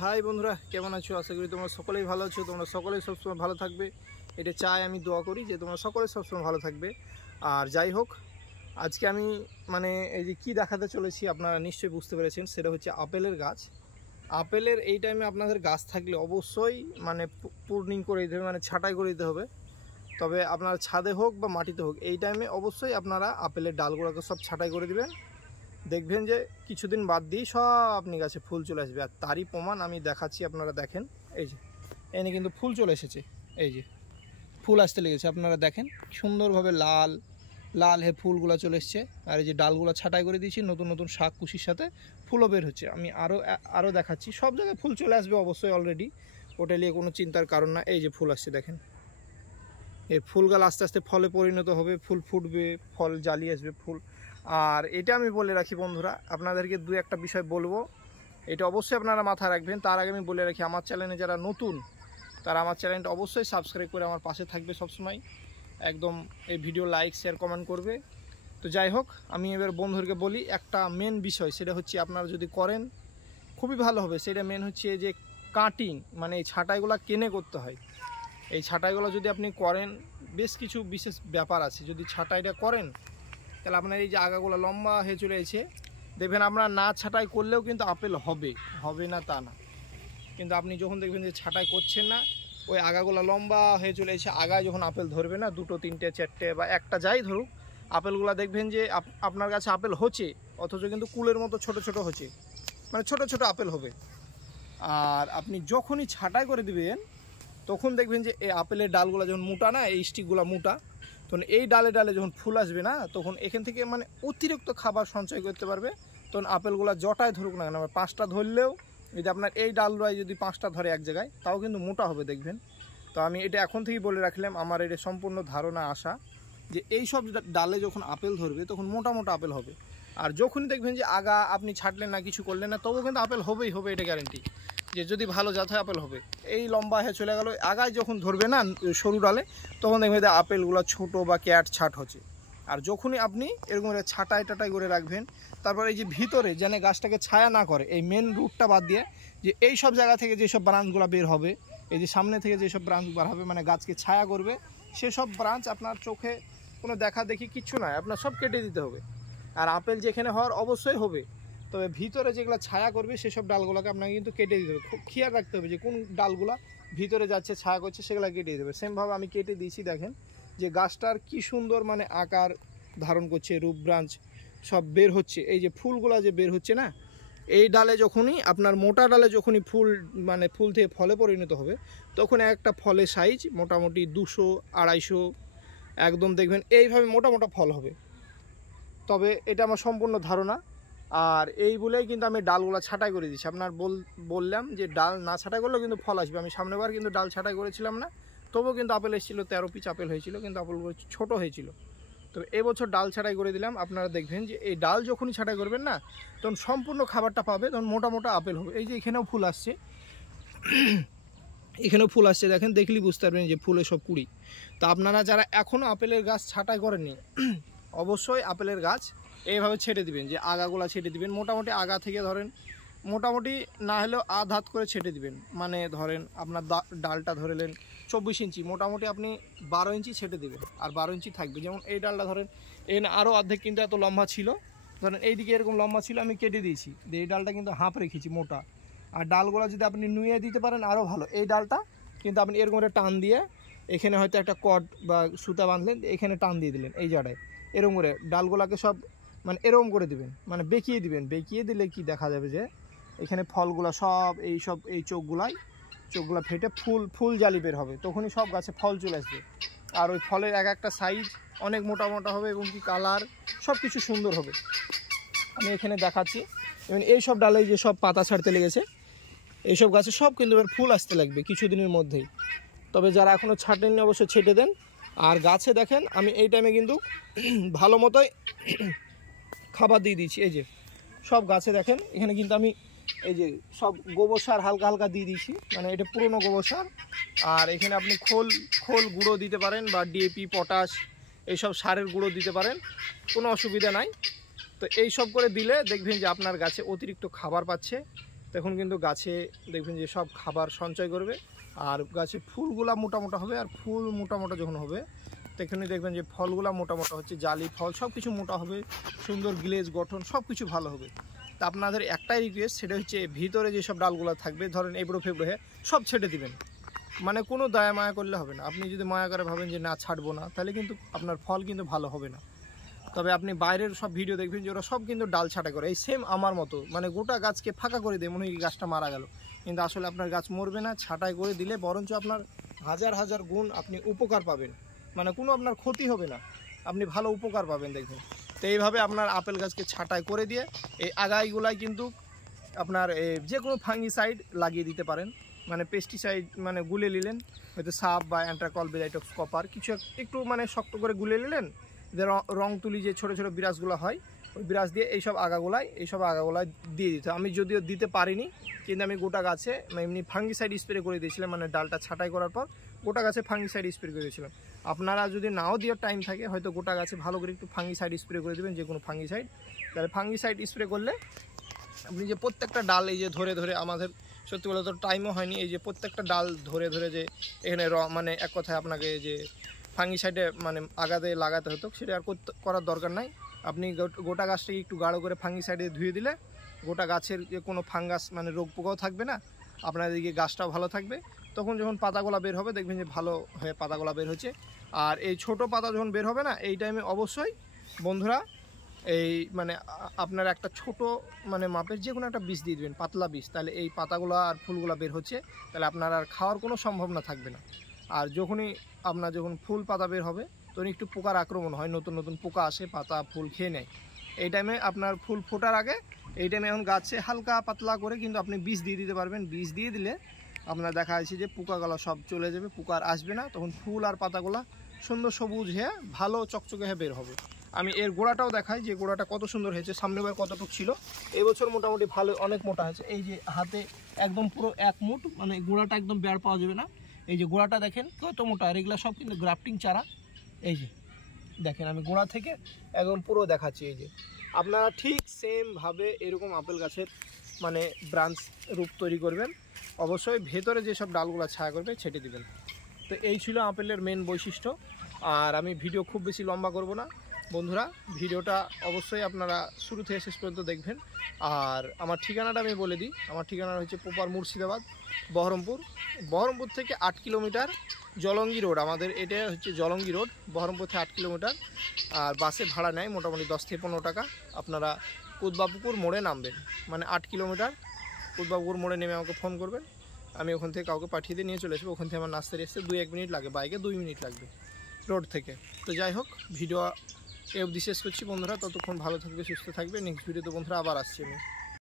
High বন্ধুরা, কেমন আছো? আশা করি তোমরা সকলেই ভালো আছো। তোমরা সকলেই সবসময় ভালো থাকবে, এটা চাই, আমি দোয়া করি যে তোমরা সকলেই সবসময় ভালো থাকবে। আর যাই হোক, আজকে আমি এই যে কী দেখাতে চলেছি আপনারা নিশ্চয়ই বুঝতে পেরেছেন, সেটা হচ্ছে আপেলের গাছ। আপেলের এই টাইমে আপনাদের গাছ থাকলে অবশ্যই প্রুনিং করে দিতে হবে, ছাঁটাই করে দিতে হবে। তবে আপনার ছাদে হোক বা মাটিতে হোক, এই টাইমে অবশ্যই আপনারা আপেলের ডালগুলোকে সব ছাঁটাই করে দিবেন। দেখবেন যে কিছুদিন বাদ দিয়ে সব আপনি গাছে ফুল চলে আসবে। আর তারই প্রমাণ আমি দেখাচ্ছি, আপনারা দেখেন। এই যে এনে কিন্তু ফুল চলে এসেছে, এই যে ফুল আসতে লেগেছে, আপনারা দেখেন সুন্দরভাবে লাল লাল ফুলগুলো চলে এসছে। আর এই যে ডালগুলো ছাঁটাই করে দিয়েছি, নতুন নতুন শাক কুশির সাথে ফুলও বের হচ্ছে। আমি আরও দেখাচ্ছি, সব জায়গায় ফুল চলে আসবে অবশ্যই অলরেডি, ওটা নিয়ে কোনো চিন্তার কারণ না। এই যে ফুল আসছে দেখেন, এই ফুলগুলো আস্তে আস্তে ফলে পরিণত হবে, ফুল ফুটবে, ফল জ্বালিয়ে আসবে ফুল। আর এটা আমি বলে রাখি বন্ধুরা, আপনাদেরকে দু একটা বিষয় বলবো, এটা অবশ্যই আপনারা মাথায় রাখবেন। তার আগে আমি বলে রাখি, আমার চ্যানেলে যারা নতুন তারা আমার চ্যানেলটা অবশ্যই সাবস্ক্রাইব করে আমার পাশে থাকবে সবসময়, একদম এই ভিডিও লাইক শেয়ার কমেন্ট করবে। তো যাই হোক, আমি এবার বন্ধুদেরকে বলি একটা মেন বিষয়, সেটা হচ্ছে আপনারা যদি করেন খুবই ভালো হবে। সেটা মেন হচ্ছে যে কাটিং, এই ছাঁটাইগুলো কেনে করতে হয়। এই ছাঁটাইগুলো যদি আপনি করেন, বেশ কিছু বিশেষ ব্যাপার আছে। যদি ছাঁটাইটা করেন তাহলে আপনার এই যে আগাগুলো লম্বা হয়ে চলে এসে, দেখবেন আপনার না ছাঁটাই করলেও কিন্তু আপেল হবে না তা না। কিন্তু আপনি যখন দেখবেন যে ছাঁটাই করছেন না, ওই আগাগুলো লম্বা হয়ে চলে এসে আগায় যখন আপেল ধরবে না, দুটো তিনটে চারটে বা একটা যাই ধরুক, আপেলগুলো দেখবেন যে আপনার কাছে আপেল হচ্ছে, অথচ কিন্তু কুলের মতো ছোট ছোট হচ্ছে, ছোট ছোট আপেল হবে। আর আপনি যখনই ছাঁটাই করে দিবেন, তখন দেখবেন যে এই আপেলের ডালগুলো যখন মোটা না, এই স্টিকগুলো মোটা, তখন এই ডালে ডালে যখন ফুল আসবে না, তখন এখান থেকে অতিরিক্ত খাবার সঞ্চয় করতে পারবে। তখন আপেলগুলো জটায় ধরুক না কেন, 5টা ধরলেও যদি আপনার এই ডালরাই যদি 5টা ধরে এক জায়গায়, তাও কিন্তু মোটা হবে দেখবেন। তো আমি এটা এখন থেকেই বলে রাখলাম, আমার এটা সম্পূর্ণ ধারণা আসা যে এই সব ডালে যখন আপেল ধরবে তখন মোটা মোটা আপেল হবে। আর যখনই দেখবেন যে আগা আপনি ছাড়লেন না, কিছু করলেন না, তবুও কিন্তু আপেল হবেই হবে, এটা গ্যারেন্টি। যে যদি ভালো জাত হয় আপেল হবে। এই লম্বা হয়ে চলে গেল, আগায় যখন ধরবে না সরু ডালে, তখন দেখবেন যে আপেলগুলো ছোটো বা ক্যাট ছাট হচ্ছে। আর যখনই আপনি এরকম ছাটাই টাটাই করে রাখবেন, তারপর এই যে ভিতরে যেন গাছটাকে ছায়া না করে, এই মেন রুটটা বাদ দিয়ে যে এই সব জায়গা থেকে যেসব ব্রাঞ্চগুলো বের হবে, এই যে সামনে থেকে যেসব ব্রাঞ্চ বার হবে, গাছকে ছায়া করবে, সেসব ব্রাঞ্চ আপনার চোখে কোনো দেখা দেখি কিচ্ছু নয়, আপনার সব কেটে দিতে হবে। আর আপেল যেখানে হওয়ার অবশ্যই হবে, তবে ভিতরে যেগুলো ছায়া করবে সেসব ডালগুলোকে আপনাকে কিন্তু কেটে দিতে হবে। খুব খেয়াল রাখতে হবে যে কোন ডালগুলো ভিতরে যাচ্ছে, ছায়া করছে, সেগুলো কেটে দিতে হবে। সেমভাবে আমি কেটে দিয়েছি, দেখেন যে গাছটার কি সুন্দর আকার ধারণ করছে, রূপ ব্রাঞ্চ সব বের হচ্ছে। এই যে ফুলগুলো যে বের হচ্ছে না, এই ডালে যখনই আপনার মোটা ডালে যখনই ফুল ফুল থেকে ফলে পরিণত হবে, তখন একটা ফলের সাইজ মোটামুটি 200-250 একদম দেখবেন এইভাবে মোটা মোটা ফল হবে। তবে এটা আমার সম্পূর্ণ ধারণা। আর এই বলেই কিন্তু আমি ডালগুলো ছাঁটাই করে দিচ্ছি। আপনার বললাম যে ডাল না ছাঁটাই করলেও কিন্তু ফল আসবে। আমি সামনেবার কিন্তু ডাল ছাঁটাই করেছিলাম না, তবুও কিন্তু আপেল এসেছিলো, 13 পিস আপেল হয়েছিল, কিন্তু আপেলগুলো ছোটো হয়েছিল। তবে এবছর ডাল ছাঁটাই করে দিলাম। আপনারা দেখবেন যে এই ডাল যখনই ছাঁটাই করবেন না, তখন সম্পূর্ণ খাবারটা পাবে, তখন মোটা মোটা আপেল হবে। এই যে এখানেও ফুল আসছে, এখানেও ফুল আসছে, দেখেন, দেখলেই বুঝতে পারবেন যে ফুলে সব কুড়ি। তো আপনারা যারা এখনও আপেলের গাছ ছাঁটাই করেননি, অবশ্যই আপেলের গাছ এইভাবে ছেটে দিবেন, যে আগাগুলা ছেটে দিবেন। মোটামুটি আগা থেকে ধরেন, মোটামুটি না হলেও আধ হাত করে ছেটে দিবেন। ধরেন আপনার ডালটা ধরেলেন 24 ইঞ্চি, মোটামুটি আপনি 12 ইঞ্চি ছেটে দিবেন, আর 12 ইঞ্চি থাকবে। যেমন এই ডালটা ধরেন এখানে আরও অর্ধেক কিন্তু এত লম্বা ছিল, ধরেন এইদিকে এরকম লম্বা ছিল, আমি কেটে দিয়েছি, এই ডালটা কিন্তু হাঁপ রেখেছি মোটা। আর ডালগুলো যদি আপনি নুয়ে দিতে পারেন আরও ভালো। এই ডালটা কিন্তু আপনি এরকম একটা টান দিয়ে, এখানে হয়তো একটা কট বা সুতা বাঁধলেন, এখানে টান দিয়ে দিলেন এই জায়গায়, এরকম করে ডালগুলোকে সব এরকম করে দিবেন, বেঁকিয়ে দিবেন। বেঁকিয়ে দিলে কি দেখা যাবে যে এখানে ফলগুলো সব এই চোখগুলা ফেটে ফুল জালি বের হবে, তখনই সব গাছে ফল চলে আসবে। আর ওই ফলের এক একটা সাইজ অনেক মোটা মোটা হবে, এবং কি কালার সব কিছু সুন্দর হবে। আমি এখানে দেখাচ্ছি, এবং এই সব ডালে যে সব পাতা ছাড়তে লেগেছে, এইসব গাছে সব কিন্তু এবার ফুল আসতে লাগবে কিছুদিনের মধ্যেই। তবে যারা এখনও ছাটেননি অবশ্যই ছেটে দেন। আর গাছে দেখেন আমি এই টাইমে কিন্তু ভালো মতোই খাবার দিয়ে দিচ্ছি। এই যে সব গাছে দেখেন, এখানে কিন্তু আমি এই যে সব গোবর সার হালকা হালকা দিয়ে দিয়েছি, এটা পুরনো গোবর সার। আর এখানে আপনি খোল গুঁড়ো দিতে পারেন, বা ডিএপি, পটাশ, এইসব সারের গুঁড়ো দিতে পারেন, কোনো অসুবিধা নাই। তো এই সব করে দিলে দেখবেন যে আপনার গাছে অতিরিক্ত খাবার পাচ্ছে, তখন কিন্তু গাছে দেখবেন যে সব খাবার সঞ্চয় করবে, আর গাছে ফুলগুলা মোটা মোটা হবে, আর ফুল মোটা মোটা যখন হবে তখনই দেখবেন যে ফলগুলা মোটা মোটা হচ্ছে, জালি ফল সব কিছু মোটা হবে, সুন্দর গ্লেজ গঠন সব কিছু ভালো হবে। তা আপনাদের একটাই রিকোয়েস্ট, সেটা হচ্ছে ভিতরে যেসব ডালগুলো থাকবে ধরেন এবড়ো ফেবড়ো হয়ে সব ছেটে দিবেন, মানে কোনো দয়া মায়া করলে হবে না। আপনি যদি মায়া করে ভাবেন যে না ছাড়বো না, তাহলে কিন্তু আপনার ফল কিন্তু ভালো হবে না। তবে আপনি বাইরের সব ভিডিও দেখবেন যে ওরা সব কিন্তু ডাল ছাঁটাই করে, এই সেম আমার মতো, মানে গোটা গাছকে ফাঁকা করে দেয়, মনে হয় গাছটা মারা গেল, কিন্তু আসলে আপনার গাছ মরবে না। ছাঁটাই করে দিলে বরঞ্চ আপনার হাজার হাজার গুণ আপনি উপকার পাবেন, মানে কোনো আপনার ক্ষতি হবে না, আপনি ভালো উপকার পাবেন দেখবেন। তো এইভাবে আপনার আপেল গাছকে ছাঁটাই করে দিয়ে এই আগাইগুলাই কিন্তু আপনার যে কোনো ফাঙ্গিসাইড লাগিয়ে দিতে পারেন, মানে পেস্টিসাইড মানে গুলে নিলেন, হয়তো সাপ বা অ্যান্ট্রাকল বেলাইটক্স কপার কিছু একটু মানে শক্ত করে গুলে নিলেন, যে রং তুলি যে ছোটো ছোটো বিরাজগুলো হয় ওই বিরাজ দিয়ে এইসব আগাগোলায় দিয়ে দিতে। আমি যদিও দিতে পারিনি, কিন্তু আমি গোটা গাছে এমনি ফাঙ্গিসাইড স্প্রে করে দিয়েছিলাম, মানে ডালটা ছাঁটাই করার পর গোটা গাছে ফাঙ্গিসাইড স্প্রে করে দিয়েছিলাম। আপনারা যদি নাও দেওয়ার টাইম থাকে, হয়তো গোটা গাছে ভালো করে একটু ফাঙ্গিসাইড স্প্রে করে দেবেন, যে কোনো ফাঙ্গিসাইড। তাহলে ফাঙ্গিসাইড স্প্রে করলে আপনি যে প্রত্যেকটা ডাল এই যে ধরে ধরে, আমাদের সত্যি বলে তো টাইমও হয়নি, এই যে প্রত্যেকটা ডাল ধরে ধরে যে এখানে মানে এক কথায় আপনাকে যে ফাঙ্গিসাইডে মানে আগাতে লাগাতে হতো, সেটা আর করার দরকার নাই। আপনি গোটা গাছটাকে একটু গাঢ় করে ফাঙ্গিসাইডে ধুয়ে দিলে গোটা গাছের যে কোনো ফাঙ্গাস মানে রোগ পোকাও থাকবে না, আপনার এদিকে গাছটাও ভালো থাকবে। তখন যখন পাতাগোলা বের হবে দেখবেন যে ভালো হয়ে পাতাগোলা বের হচ্ছে। আর এই ছোট পাতা যখন বের হবে না, এই টাইমে অবশ্যই বন্ধুরা এই মানে আপনার একটা ছোট মানে মাপের যে কোনো একটা বীজ দিয়ে দেবেন, পাতলা বীজ, তাহলে এই পাতাগুলো আর ফুলগুলো বের হচ্ছে, তাহলে আপনার আর খাওয়ার কোনো সম্ভাবনা থাকবে না। আর যখন ফুল পাতা বের হবে তখন একটু পোকার আক্রমণ হয়, নতুন নতুন পোকা আসে, পাতা ফুল খেয়ে নেয়। এই টাইমে আপনার ফুল ফোটার আগে এই টাইমে এখন গাছে হালকা পাতলা করে কিন্তু আপনি বীজ দিয়ে দিতে পারবেন। বীজ দিয়ে দিলে আপনার দেখা যাচ্ছে যে পোকাগুলো সব চলে যাবে, পোকা আর আসবে না, তখন ফুল আর পাতাগুলো সুন্দর সবুজ হয়ে ভালো চকচকে হয়ে বের হবে। আমি এর গোড়াটাও দেখাই যে গোড়াটা কত সুন্দর হয়েছে, সামনেবার কতটুকু ছিল, এবছর মোটামুটি ভালো অনেক মোটা হয়েছে। এই যে হাতে একদম পুরো 1 মুঠ, মানে গোড়াটা একদম বের পাওয়া যাবে না, এই যে গোড়াটা দেখেন কত মোটা। আর এগুলো সব কিন্তু গ্রাফটিং চারা। এই যে দেখেন আমি গোড়া থেকে একদম পুরো দেখাচ্ছি। এই যে আপনারা ঠিক সেমভাবে এরকম আপেল গাছের মানে ব্রাঞ্চ রূপ তৈরি করবেন, অবশ্যই ভেতরে যেসব ডালগুলো ছায়া করবে ছেটে দিবেন। তো এই ছিল আপেলের মেন বৈশিষ্ট্য। আর আমি ভিডিও খুব বেশি লম্বা করব না বন্ধুরা, ভিডিওটা অবশ্যই আপনারা শুরু থেকে শেষ পর্যন্ত দেখবেন। আর আমার ঠিকানাটা আমি বলে দিই, আমার ঠিকানা হচ্ছে প্রপার মুর্শিদাবাদ, বহরমপুর থেকে 8 কিলোমিটার জলঙ্গি রোড। আমাদের এটা হচ্ছে জলঙ্গি রোড, বহরমপুর থেকে 8 কিলোমিটার। আর বাসে ভাড়া নেয় মোটামুটি 10 থেকে 15 টাকা। আপনারা কুদবাপুকুর মোড়ে নামবেন, মানে 8 কিলোমিটার কুদবাপুকুর মোড়ে নেমে আমাকে ফোন করবেন, আমি ওখান থেকে কাউকে পাঠিয়ে দিয়ে নিয়ে চলে আসবো। ওখান থেকে আমার নাস্তার এসে 2-1 মিনিট লাগে, বাইকে 2 মিনিট লাগবে রোড থেকে। তো যাই হোক, ভিডিও এ অবধি শেষ করছি বন্ধুরা, ততক্ষণ ভালো থাকবে, সুস্থ থাকবে। নেক্সট ভিডিওতে বন্ধুরা আবার আসছি আমি।